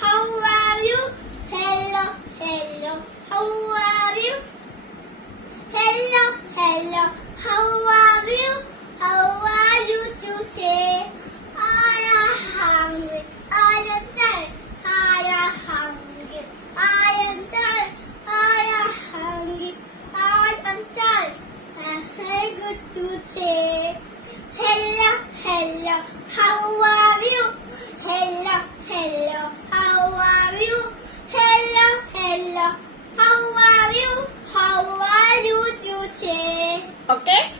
How are you? Hello, hello. How are you? Hello, hello. How are you? How are you today? I am hungry. I am tired. I am hungry. I am tired. I am hungry. I am tired. I'm very good today. Hello, hello. How are you? Hello, hello. How are you? Hello, hello. How are you? How are you today? Okay?